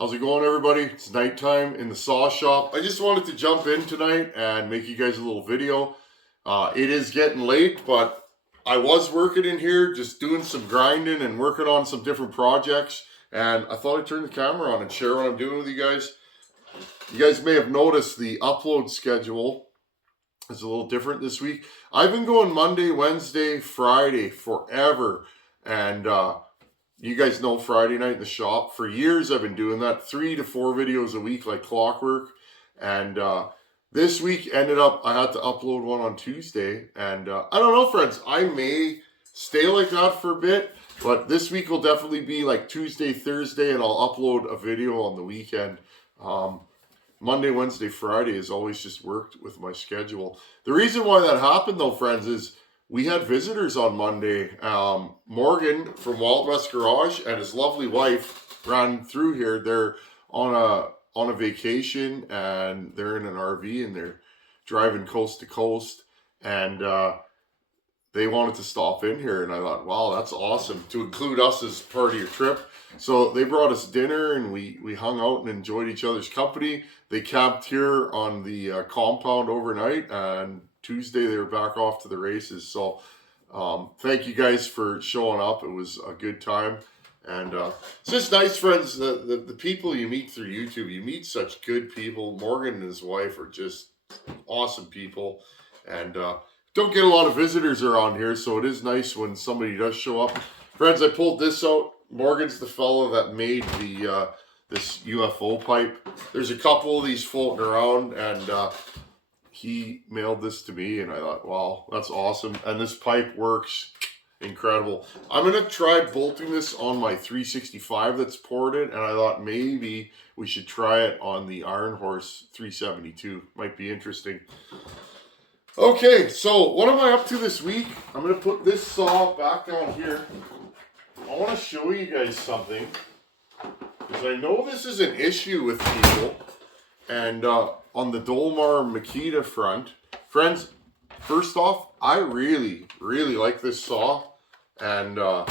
How's it going, everybody? It's nighttime in the saw shop. I just wanted to jump in tonight and make you guys a little video. It is getting late, but I was working in here, just doing some grinding and working on some different projects. And I thought I'd turn the camera on and share what I'm doing with you guys. You guys may have noticed the upload schedule is a little different this week. I've been going Monday, Wednesday, Friday forever. And you guys know Friday night in the shop. For years I've been doing that, 3 to 4 videos a week like clockwork. And this week ended up, I had to upload one on Tuesday. And I don't know, friends, I may stay like that for a bit. But this week will definitely be like Tuesday, Thursday, and I'll upload a video on the weekend. Monday, Wednesday, Friday has always just worked with my schedule. The reason why that happened though, friends, is we had visitors on Monday. Morgan from Wild West Garage and his lovely wife ran through here. They're on a vacation and they're in an RV and they're driving coast to coast. And they wanted to stop in here. And I thought, wow, that's awesome to include us as part of your trip. So they brought us dinner and we hung out and enjoyed each other's company. They camped here on the compound overnight, and Tuesday they were back off to the races. So thank you guys for showing up. It was a good time. And it's just nice, friends, the people you meet through YouTube. You meet such good people. Morgan and his wife are just awesome people. And don't get a lot of visitors around here, so it is nice when somebody does show up. Friends, I pulled this out. Morgan's the fellow that made the this UFO pipe. There's a couple of these floating around, and he mailed this to me, and I thought, wow, that's awesome. And this pipe works incredible. I'm going to try bolting this on my 365 that's ported, and I thought maybe we should try it on the Iron Horse 372. Might be interesting. Okay, so what am I up to this week? I'm going to put this saw back down here. I want to show you guys something, because I know this is an issue with people. And on the Dolmar Makita front, friends, first off, I really like this saw, and I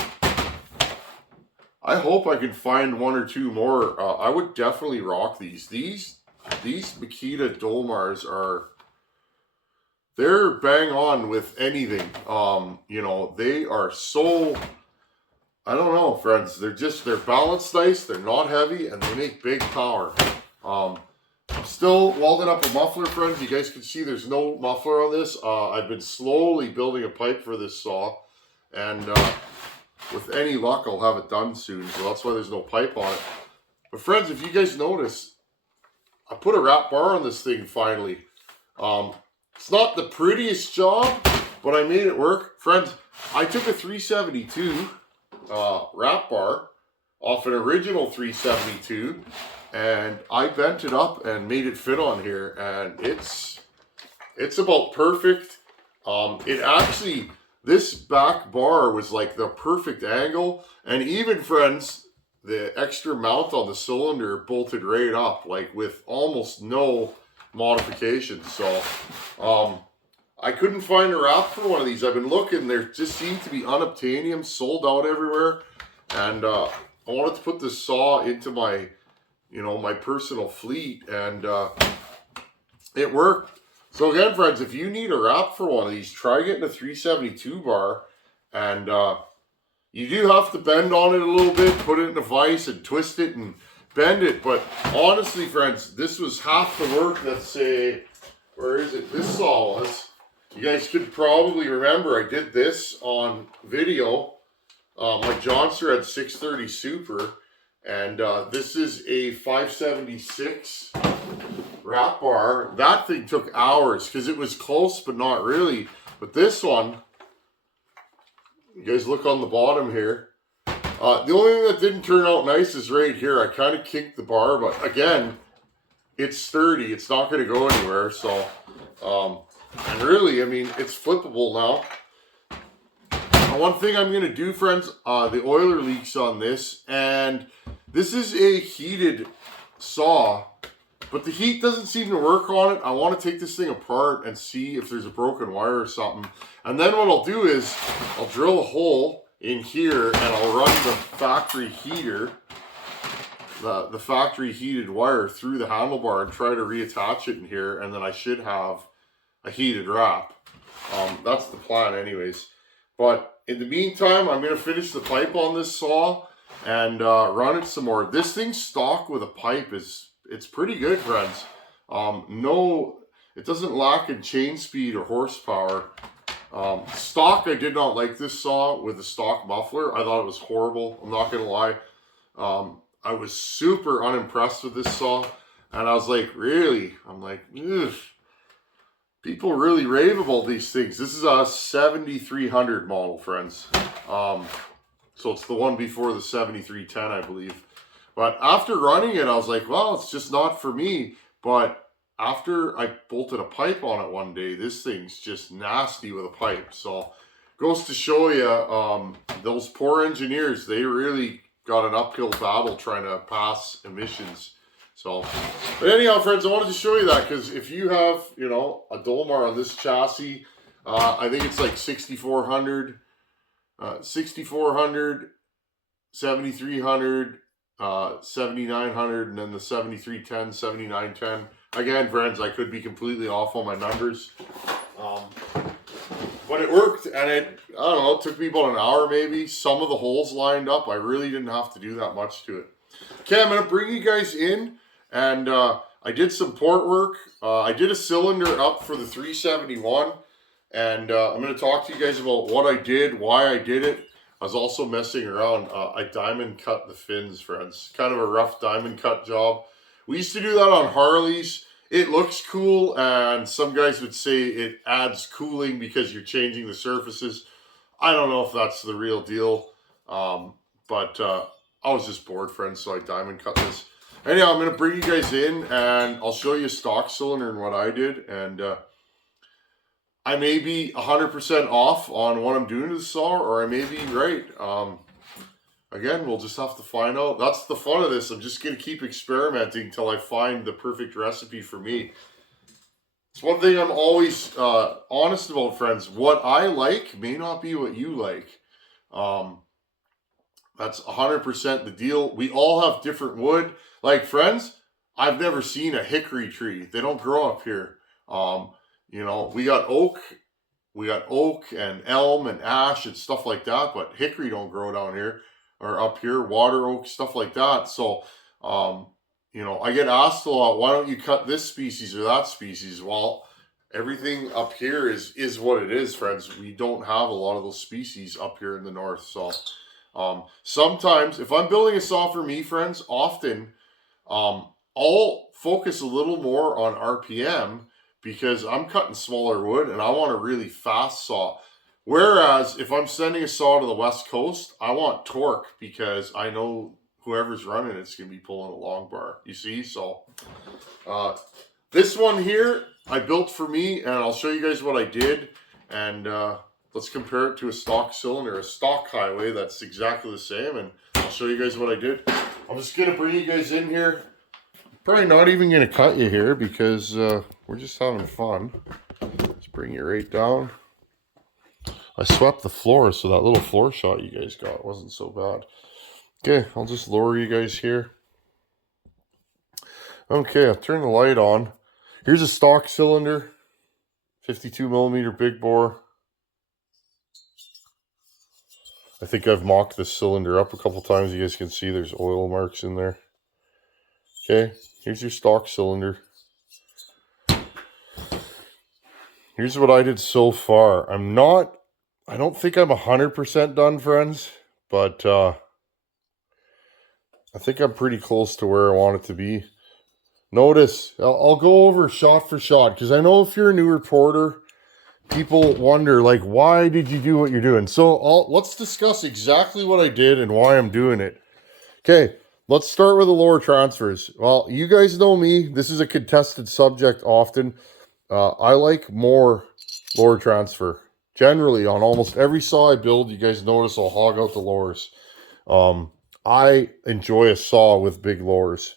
hope I can find one or two more. I would definitely rock these. These Makita Dolmars they're bang on with anything. You know, they are so, I don't know, friends. They're balanced nice. They're not heavy, and they make big power. I'm still welding up a muffler, friends. You guys can see there's no muffler on this. I've been slowly building a pipe for this saw, and with any luck, I'll have it done soon. So that's why there's no pipe on it. But friends, if you guys notice, I put a wrap bar on this thing finally. It's not the prettiest job, but I made it work. Friends, I took a 372 wrap bar off an original 372, and I bent it up and made it fit on here, and it's about perfect. It actually, this back bar was like the perfect angle, and even, friends, the extra mount on the cylinder bolted right up, like with almost no modifications. So I couldn't find a wrap for one of these. I've been looking, there just seem to be unobtainium, sold out everywhere, and I wanted to put this saw into my, you know, my personal fleet, and it worked. So again, friends, if you need a wrap for one of these, try getting a 372 bar, and you do have to bend on it a little bit, put it in a vise and twist it and bend it. But honestly, friends, this was half the work that, say, where is it? This saw was. You guys could probably remember I did this on video. My Johnster had 630 Super, and this is a 576 wrap bar. That thing took hours because it was close, but not really. But this one, you guys look on the bottom here. The only thing that didn't turn out nice is right here. I kind of kicked the bar, but again, it's sturdy. It's not going to go anywhere. So, and really, I mean, it's flippable now. One thing I'm going to do, friends, the oiler leaks on this, and this is a heated saw, but the heat doesn't seem to work on it. I want to take this thing apart and see if there's a broken wire or something. And then what I'll do is I'll drill a hole in here and I'll run the factory heater the factory heated wire through the handlebar and try to reattach it in here, and then I should have a heated wrap. That's the plan anyways. But in the meantime, I'm going to finish the pipe on this saw and run it some more. This thing stock with a pipe it's pretty good, friends. No, it doesn't lack in chain speed or horsepower. Stock, I did not like this saw with the stock muffler. I thought it was horrible. I'm not going to lie. I was super unimpressed with this saw. And I was like, really? I'm like, ugh. People really rave about these things. This is a 7300 model, friends. So it's the one before the 7310, I believe. But after running it, I was like, well, it's just not for me. But after I bolted a pipe on it one day, this thing's just nasty with a pipe. So goes to show you, those poor engineers, they really got an uphill battle trying to pass emissions. So, but anyhow, friends, I wanted to show you that because if you have, you know, a Dolmar on this chassis, I think it's like 6400, 6400, 7300, 7900, and then the 7310, 7910. Again, friends, I could be completely off on my numbers. But it worked, and I don't know, it took me about an hour maybe. Some of the holes lined up. I really didn't have to do that much to it. Okay, I'm going to bring you guys in, and I did some port work. I did a cylinder up for the 371, and I'm going to talk to you guys about what I did, why I did it. I was also messing around. I diamond cut the fins, friends. Kind of a rough diamond cut job. We used to do that on Harleys. It looks cool, and some guys would say it adds cooling because you're changing the surfaces. I don't know if that's the real deal, but I was just bored, friends, so I diamond cut this. Anyhow, I'm going to bring you guys in, and I'll show you a stock cylinder and what I did, and I may be 100% off on what I'm doing to the saw, or I may be right. Again, we'll just have to find out. That's the fun of this. I'm just going to keep experimenting until I find the perfect recipe for me. It's one thing I'm always honest about, friends. What I like may not be what you like. That's 100% the deal. We all have different wood. Like, friends, I've never seen a hickory tree. They don't grow up here. You know, we got oak and elm and ash and stuff like that, but hickory don't grow down here. Or up here, water oak, stuff like that. So, you know, I get asked a lot, why don't you cut this species or that species? Well, everything up here is what it is, friends. We don't have a lot of those species up here in the north. So, sometimes, if I'm building a saw for me, friends, often, I'll focus a little more on RPM because I'm cutting smaller wood and I want a really fast saw. Whereas, if I'm sending a saw to the West Coast, I want torque because I know whoever's running it's going to be pulling a long bar. You see? So, this one here, I built for me, and I'll show you guys what I did. And let's compare it to a stock cylinder, a stock highway that's exactly the same. And I'll show you guys what I did. I'm just going to bring you guys in here. Probably not even going to cut you here because we're just having fun. Let's bring you right down. I swept the floor, so that little floor shot you guys got wasn't so bad. Okay, I'll just lower you guys here. Okay, I'll turn the light on. Here's a stock cylinder, 52 millimeter big bore. I think I've mocked this cylinder up a couple times. You guys can see there's oil marks in there. Okay, here's your stock cylinder. Here's what I did so far. I don't think I'm 100% done, friends, but I think I'm pretty close to where I want it to be. Notice, I'll go over shot for shot, because I know if you're a new reporter, people wonder, like, why did you do what you're doing? So let's discuss exactly what I did and why I'm doing it. Okay, let's start with the lower transfers. Well, you guys know me. This is a contested subject often. I like more lower transfer. Generally, on almost every saw I build, you guys notice I'll hog out the lowers. I enjoy a saw with big lowers.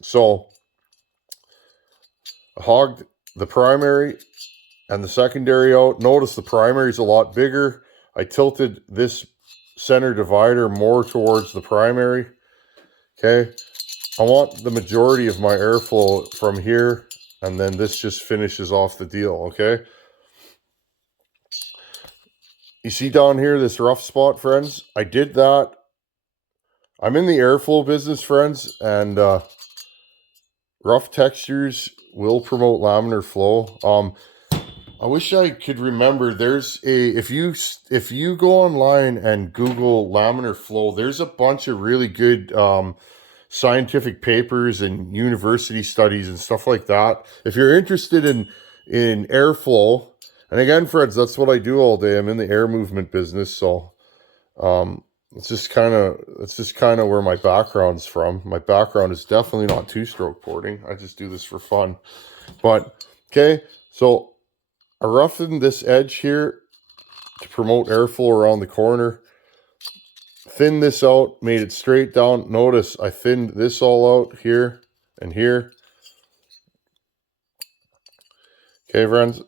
So, I hogged the primary and the secondary out. Notice the primary is a lot bigger. I tilted this center divider more towards the primary. Okay, I want the majority of my airflow from here, and then this just finishes off the deal, okay? You see down here, this rough spot, friends? I did that. I'm in the airflow business, friends, and rough textures will promote laminar flow. I wish I could remember. There's a if you go online and Google laminar flow, there's a bunch of really good scientific papers and university studies and stuff like that. If you're interested in airflow, and again, friends, that's what I do all day. I'm in the air movement business, so it's just kind of where my background's from. My background is definitely not two-stroke porting. I just do this for fun. But okay, so I roughened this edge here to promote airflow around the corner. Thinned this out, made it straight down. Notice I thinned this all out here and here. Okay, friends,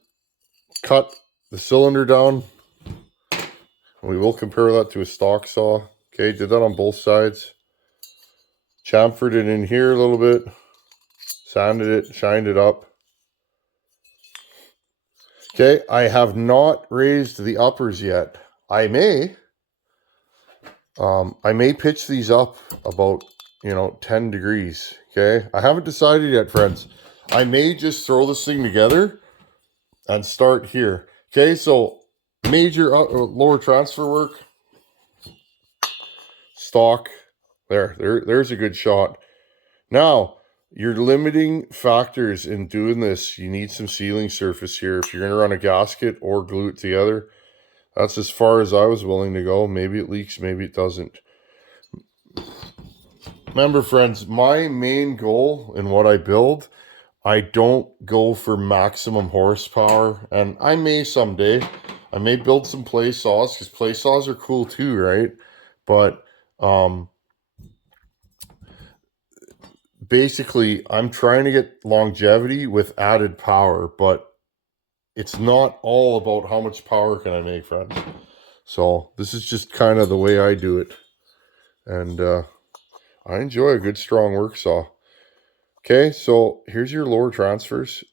cut the cylinder down. We will compare that to a stock saw. Okay, did that on both sides. Chamfered it in here a little bit. Sanded it, shined it up. Okay, I have not raised the uppers yet. I may pitch these up about, 10 degrees. Okay, I haven't decided yet, friends. I may just throw this thing together and start here. Okay, so major lower transfer work. Stock. There's a good shot. Now, your limiting factors in doing this, you need some sealing surface here. If you're going to run a gasket or glue it together, that's as far as I was willing to go. Maybe it leaks, maybe it doesn't. Remember, friends, my main goal in what I build, I don't go for maximum horsepower. And I may someday, I may build some play saws, because play saws are cool too, right? But basically, I'm trying to get longevity with added power, but it's not all about how much power can I make, friends. So this is just kind of the way I do it. And I enjoy a good strong work saw. Okay, so here's your lower transfers.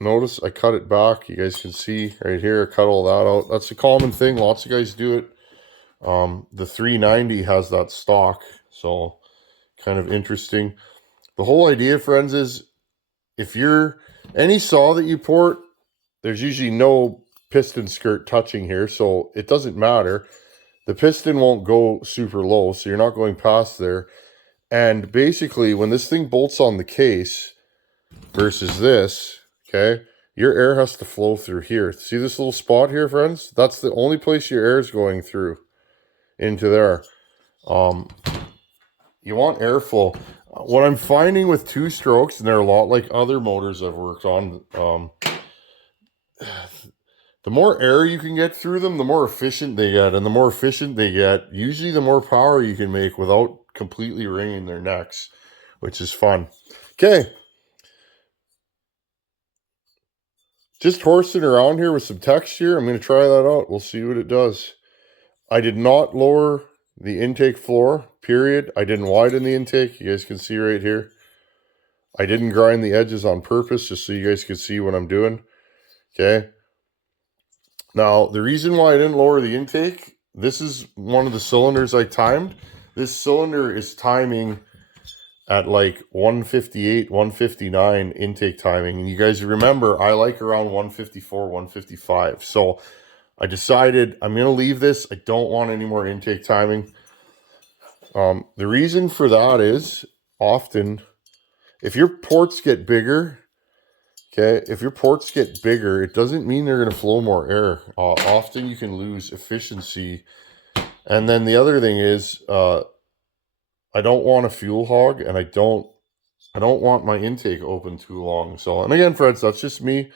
Notice I cut it back. You guys can see right here, I cut all that out. That's a common thing. Lots of guys do it. The 390 has that stock, so kind of interesting. The whole idea, friends, is if you're any saw that you port, there's usually no piston skirt touching here, so it doesn't matter. The piston won't go super low, so you're not going past there. And basically, when this thing bolts on the case versus this, okay, your air has to flow through here. See this little spot here, friends? That's the only place your air is going through, into there. You want airflow. What I'm finding with two strokes, and they're a lot like other motors I've worked on, the more air you can get through them, the more efficient they get. And the more efficient they get, usually the more power you can make without completely wringing their necks, which is fun. Okay. Just horsing around here with some texture. I'm going to try that out. We'll see what it does. I did not lower the intake floor, period. I didn't widen the intake. You guys can see right here. I didn't grind the edges on purpose, just so you guys can see what I'm doing. Okay. Now, the reason why I didn't lower the intake, this is one of the cylinders I timed. This cylinder is timing at like 158, 159 intake timing. And you guys remember, I like around 154, 155. So I decided I'm going to leave this. I don't want any more intake timing. The reason for that is often if your ports get bigger, okay, if your ports get bigger, it doesn't mean they're going to flow more air. Often you can lose efficiency. And then the other thing is, I don't want a fuel hog, and I don't want my intake open too long. So, and again, friends, that's just me.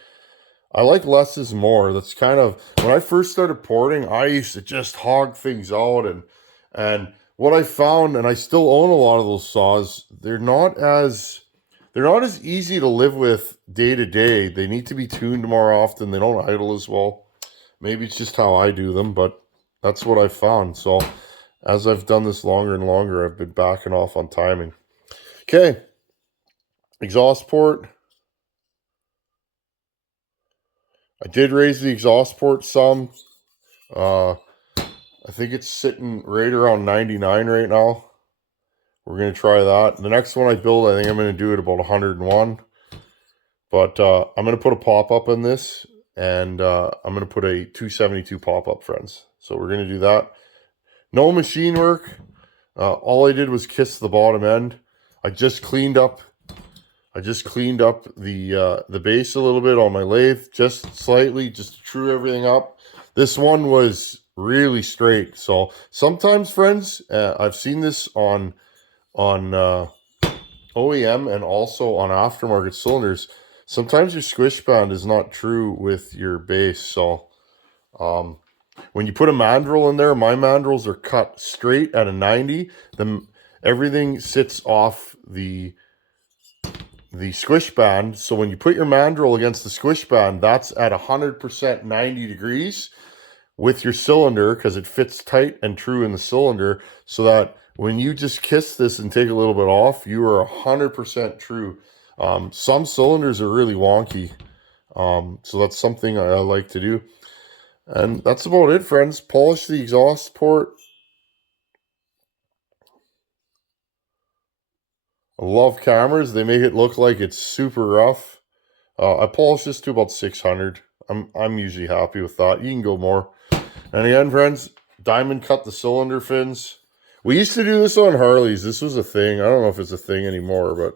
I like less is more. That's kind of, when I first started porting, I used to just hog things out, and what I found, and I still own a lot of those saws, they're not as easy to live with day to day. They need to be tuned more often. They don't idle as well. Maybe it's just how I do them, but that's what I found. So as I've done this longer and longer, I've been backing off on timing. Okay, exhaust port. I did raise the exhaust port some. I think it's sitting right around 99 right now. We're going to try that. The next one I build, I think I'm going to do it about 101. But I'm going to put a pop-up in this, and I'm going to put a 272 pop-up, friends. So we're going to do that. No machine work. All I did was kiss the bottom end. I just cleaned up the base a little bit on my lathe, just slightly, just to true everything up. This one was really straight. So sometimes, friends, I've seen this on OEM and also on aftermarket cylinders. Sometimes your squish band is not true with your base. So when you put a mandrel in there, my mandrels are cut straight at a 90. Then everything sits off the squish band. So when you put your mandrel against the squish band, that's at 100% 90 degrees with your cylinder, because it fits tight and true in the cylinder, so that when you just kiss this and take a little bit off, you are 100% true. Some cylinders are really wonky. So that's something I like to do. And that's about it, friends. Polish the exhaust port. I love cameras. They make it look like it's super rough. I polish this to about 600. I'm usually happy with that. You can go more. And again, friends, diamond cut the cylinder fins. We used to do this on Harleys. This was a thing. I don't know if it's a thing anymore, but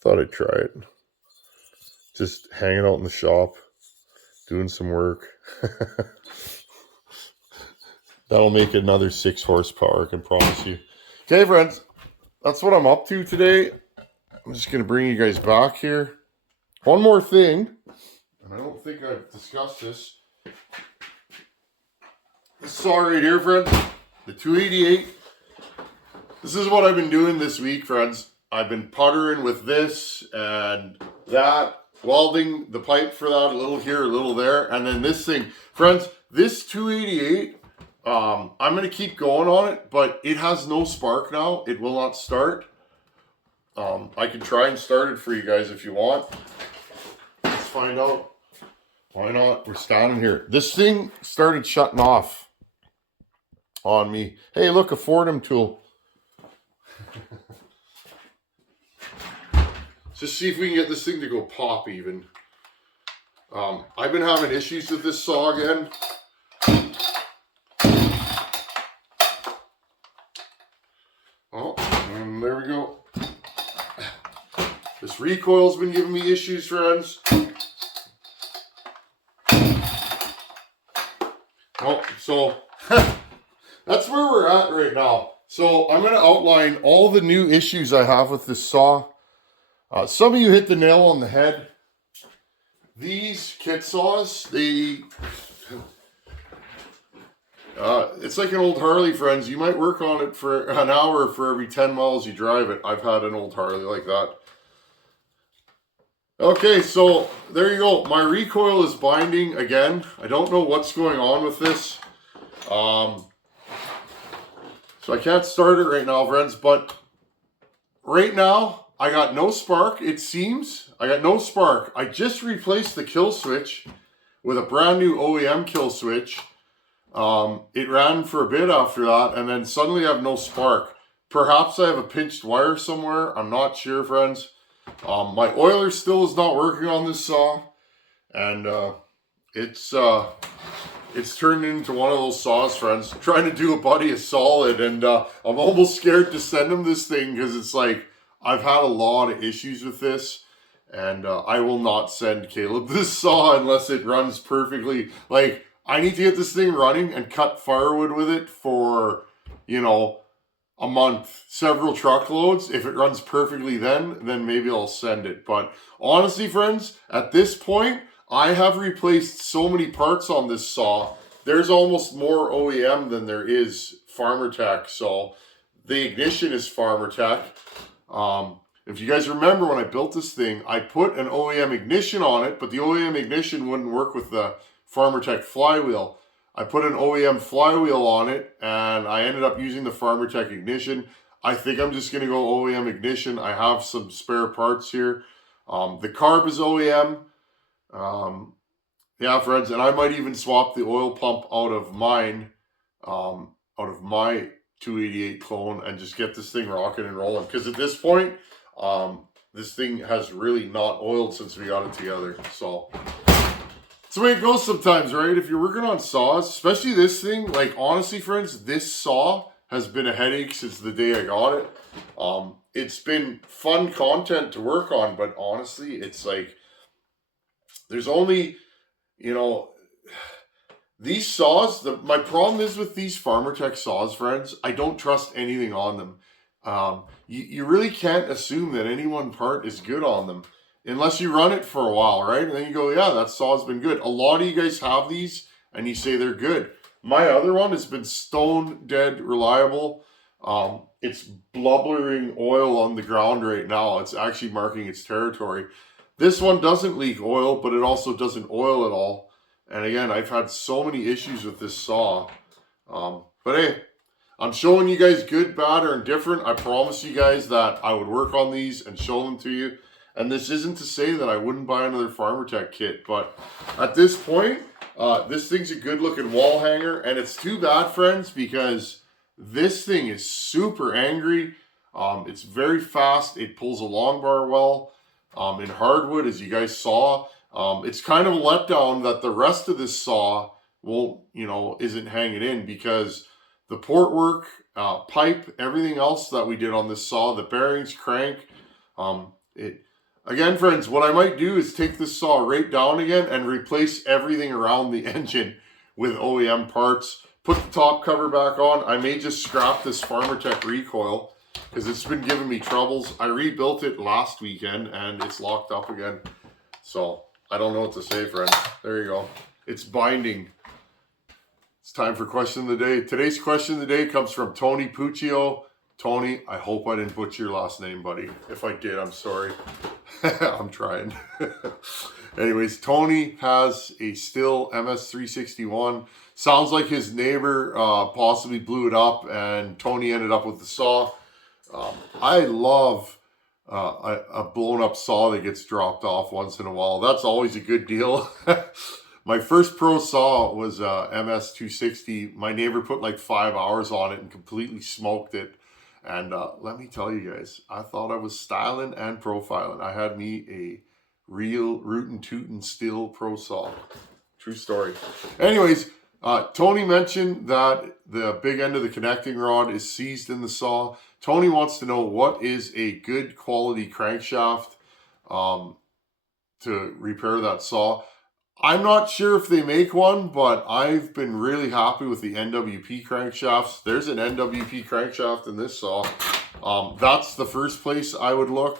thought I'd try it. Just hanging out in the shop, doing some work. That'll make another 6 horsepower, I can promise you. Okay, friends, that's what I'm up to today. I'm just going to bring you guys back here. One more thing, and I don't think I've discussed this. This saw right here, friends, the 288. This is what I've been doing this week, friends. I've been puttering with this and that, welding the pipe for that, a little here, a little there, and then this thing. Friends, this 288, I'm going to keep going on it, but it has no spark now. It will not start. I can try and start it for you guys if you want. Let's find out. Why not? We're standing here. This thing started shutting off on me. Hey, look, a Fordham tool. Just see if we can get this thing to go pop even. I've been having issues with this saw again. Oh, and there we go. This recoil's been giving me issues, friends. Oh, so that's where we're at right now. So I'm going to outline all the new issues I have with this saw. Some of you hit the nail on the head. These kit saws, it's like an old Harley, friends. You might work on it for an hour for every 10 miles you drive it. I've had an old Harley like that. Okay, so there you go. My recoil is binding again. I don't know what's going on with this. So I can't start it right now, friends, but right now I got no spark, it seems. I got no spark. I just replaced the kill switch with a brand new OEM kill switch. It ran for a bit after that, and then suddenly I have no spark. Perhaps I have a pinched wire somewhere. I'm not sure, friends. My oiler still is not working on this saw, and it's turned into one of those saws, friends. I'm trying to do a buddy a solid, and I'm almost scared to send him this thing, because it's like, I've had a lot of issues with this, and I will not send Caleb this saw unless it runs perfectly. Like, I need to get this thing running and cut firewood with it for, you know, a month, several truckloads. If it runs perfectly then maybe I'll send it. But honestly, friends, at this point, I have replaced so many parts on this saw. There's almost more OEM than there is farmertec. So the ignition is farmertec. If you guys remember, when I built this thing, I put an OEM ignition on it, but the OEM ignition wouldn't work with the farmertec flywheel. I put an OEM flywheel on it, and I ended up using the farmertec ignition. I think I'm just going to go OEM ignition. I have some spare parts here. The carb is OEM. Yeah, friends, and I might even swap the oil pump out of mine, out of my 288 clone, and just get this thing rocking and rolling. Because at this point, this thing has really not oiled since we got it together. So it's the way it goes sometimes, right? If you're working on saws, especially this thing, like honestly, friends, this saw has been a headache since the day I got it. It's been fun content to work on, but honestly, it's like there's only, you know, these saws, my problem is with these farmertec saws, friends, I don't trust anything on them. You really can't assume that any one part is good on them unless you run it for a while, right? And then you go, yeah, that saw's been good. A lot of you guys have these and you say they're good. My other one has been stone dead reliable. It's blubbering oil on the ground right now. It's actually marking its territory. This one doesn't leak oil, but it also doesn't oil at all. And again, I've had so many issues with this saw. But hey, I'm showing you guys good, bad, or indifferent. I promise you guys that I would work on these and show them to you. And this isn't to say that I wouldn't buy another farmertec kit. But at this point, this thing's a good looking wall hanger. And it's too bad, friends, because this thing is super angry. It's very fast. It pulls a long bar well. In hardwood, as you guys saw, it's kind of a letdown that the rest of this saw won't, isn't hanging in, because the port work, pipe, everything else that we did on this saw, the bearings, crank, again, friends, what I might do is take this saw right down again and replace everything around the engine with OEM parts, put the top cover back on. I may just scrap this farmertec recoil because it's been giving me troubles. I rebuilt it last weekend and it's locked up again. So I don't know what to say, friends. There you go. It's binding. It's time for question of the day. Today's question of the day comes from Tony Puccio. Tony, I hope I didn't butcher your last name, buddy. If I did, I'm sorry. I'm trying. Anyways, Tony has a Stihl MS361. Sounds like his neighbor possibly blew it up and Tony ended up with the saw. I love a blown up saw that gets dropped off once in a while. That's always a good deal. My first pro saw was MS260. My neighbor put like 5 hours on it and completely smoked it. And let me tell you guys, I thought I was styling and profiling. I had me a real rootin' tootin' Stihl pro saw. True story. Anyways, Tony mentioned that the big end of the connecting rod is seized in the saw. Tony wants to know what is a good quality crankshaft to repair that saw. I'm not sure if they make one, but I've been really happy with the NWP crankshafts. There's an NWP crankshaft in this saw. That's the first place I would look.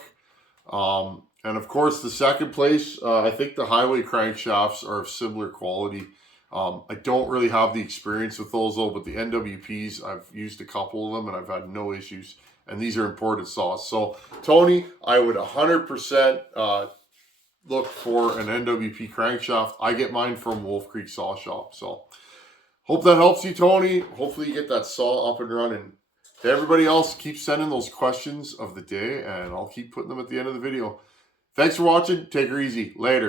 And of course, the second place, I think the highway crankshafts are of similar quality. I don't really have the experience with those though, but the NWPs, I've used a couple of them and I've had no issues. And these are imported saws. So Tony, I would 100% look for an NWP crankshaft. I get mine from Wolf Creek Saw Shop. So hope that helps you, Tony. Hopefully you get that saw up and running. To everybody else, keep sending those questions of the day and I'll keep putting them at the end of the video. Thanks for watching. Take her easy. Later.